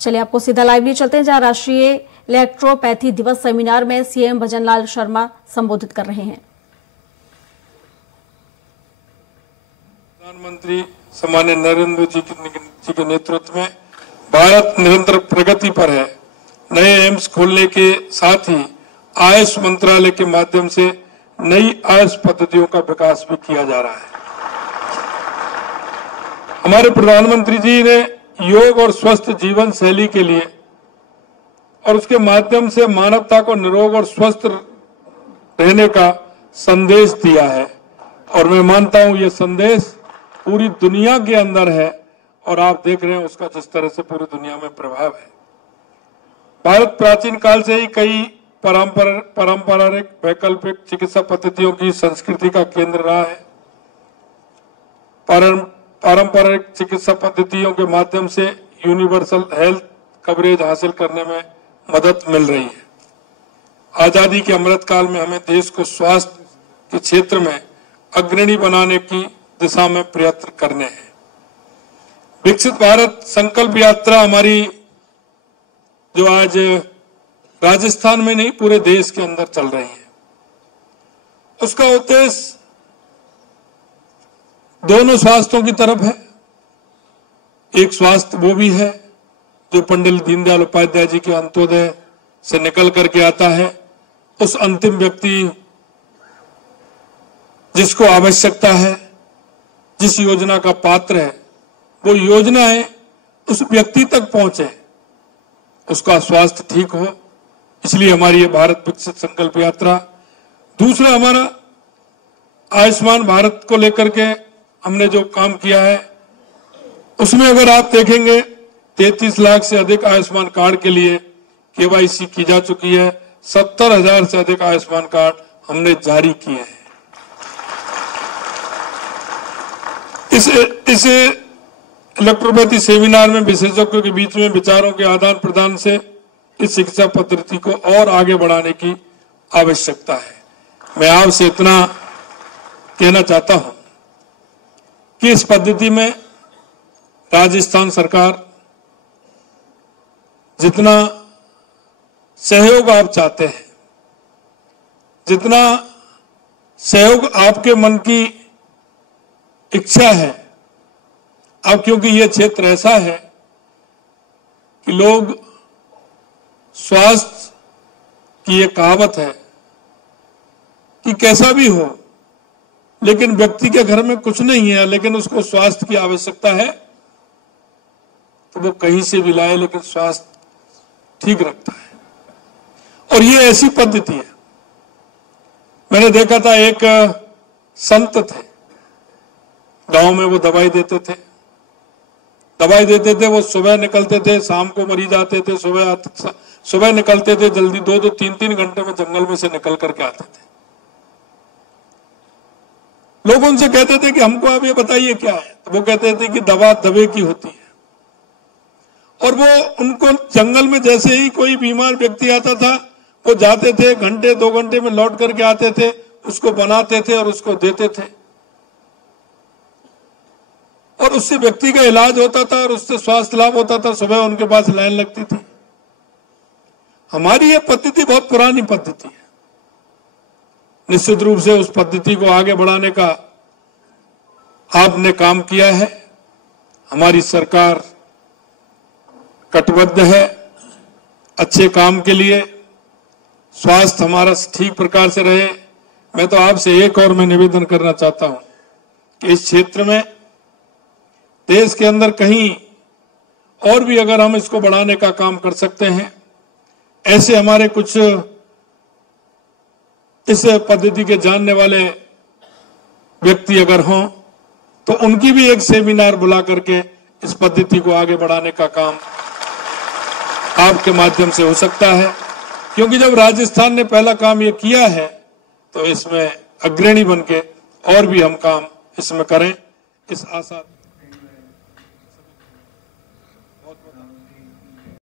चलिए आपको सीधा लाइव लिए चलते हैं, जहां राष्ट्रीय इलेक्ट्रोपैथी दिवस सेमिनार में सीएम भजनलाल शर्मा संबोधित कर रहे हैं। प्रधानमंत्री सम्माननीय नरेंद्र मोदी जी के नेतृत्व में भारत निरंतर प्रगति पर है। नए एम्स खोलने के साथ ही आयुष मंत्रालय के माध्यम से नई आयुष पद्धतियों का विकास भी किया जा रहा है। हमारे प्रधानमंत्री जी ने योग और स्वस्थ जीवन शैली के लिए और उसके माध्यम से मानवता को निरोग और स्वस्थ रहने का संदेश दिया है, और मैं मानता हूं ये संदेश पूरी दुनिया के अंदर है और आप देख रहे हैं उसका जिस तरह से पूरी दुनिया में प्रभाव है। भारत प्राचीन काल से ही कई पारंपरिक वैकल्पिक चिकित्सा पद्धतियों की संस्कृति का केंद्र रहा है। पारंपरिक चिकित्सा पद्धतियों के माध्यम से यूनिवर्सल हेल्थ कवरेज हासिल करने में मदद मिल रही है। आजादी के अमृत काल में हमें देश को स्वास्थ्य के क्षेत्र में अग्रणी बनाने की दिशा में प्रयत्न करने हैं। विकसित भारत संकल्प यात्रा हमारी जो आज राजस्थान में नहीं पूरे देश के अंदर चल रही है, उसका उद्देश्य दोनों स्वास्थ्यों की तरफ है। एक स्वास्थ्य वो भी है जो पंडित दीनदयाल उपाध्याय जी के अंत्योदय से निकल करके आता है। उस अंतिम व्यक्ति जिसको आवश्यकता है, जिस योजना का पात्र है, वो योजनाएं उस व्यक्ति तक पहुंचे, उसका स्वास्थ्य ठीक हो। इसलिए हमारी ये भारत विकसित संकल्प यात्रा। दूसरा हमारा आयुष्मान भारत को लेकर के हमने जो काम किया है, उसमें अगर आप देखेंगे 33 लाख से अधिक आयुष्मान कार्ड के लिए केवाईसी की जा चुकी है। 70,000 से अधिक आयुष्मान कार्ड हमने जारी किए हैं। इस इलेक्ट्रोपैथी सेमिनार में विशेषज्ञों के बीच में विचारों के आदान प्रदान से इस शिक्षा पद्धति को और आगे बढ़ाने की आवश्यकता है। मैं आपसे इतना कहना चाहता हूं कि इस पद्धति में राजस्थान सरकार जितना सहयोग आप चाहते हैं, जितना सहयोग आपके मन की इच्छा है, अब क्योंकि यह क्षेत्र ऐसा है कि लोग स्वास्थ्य की एक कहावत है कि कैसा भी हो, लेकिन व्यक्ति के घर में कुछ नहीं है लेकिन उसको स्वास्थ्य की आवश्यकता है, तो वो कहीं से भी लाए लेकिन स्वास्थ्य ठीक रखता है। और ये ऐसी पद्धति है। मैंने देखा था एक संत थे, गांव में वो दवाई देते थे। वो सुबह निकलते थे, शाम को मरीज आते थे। सुबह निकलते थे जल्दी, 2-2, 3-3 घंटे में जंगल में से निकल करके आते थे। लोग उनसे कहते थे कि हमको आप ये बताइए क्या है, तो वो कहते थे कि दवा दवे की होती है। और वो उनको जंगल में जैसे ही कोई बीमार व्यक्ति आता था, वो जाते थे, घंटे 2 घंटे में लौट करके आते थे, उसको बनाते थे और उसको देते थे, और उससे व्यक्ति का इलाज होता था और उससे स्वास्थ्य लाभ होता था। सुबह उनके पास लाइन लगती थी। हमारी यह पद्धति बहुत पुरानी पद्धति है। निश्चित रूप से उस पद्धति को आगे बढ़ाने का आपने काम किया है। हमारी सरकार कटिबद्ध है अच्छे काम के लिए, स्वास्थ्य हमारा ठीक प्रकार से रहे। मैं तो आपसे एक और मैं निवेदन करना चाहता हूं कि इस क्षेत्र में देश के अंदर कहीं और भी अगर हम इसको बढ़ाने का काम कर सकते हैं, ऐसे हमारे कुछ इस पद्धति के जानने वाले व्यक्ति अगर हों, तो उनकी भी एक सेमिनार बुला करके इस पद्धति को आगे बढ़ाने का काम आपके माध्यम से हो सकता है। क्योंकि जब राजस्थान ने पहला काम ये किया है, तो इसमें अग्रणी बनके और भी हम काम इसमें करें, इस आशा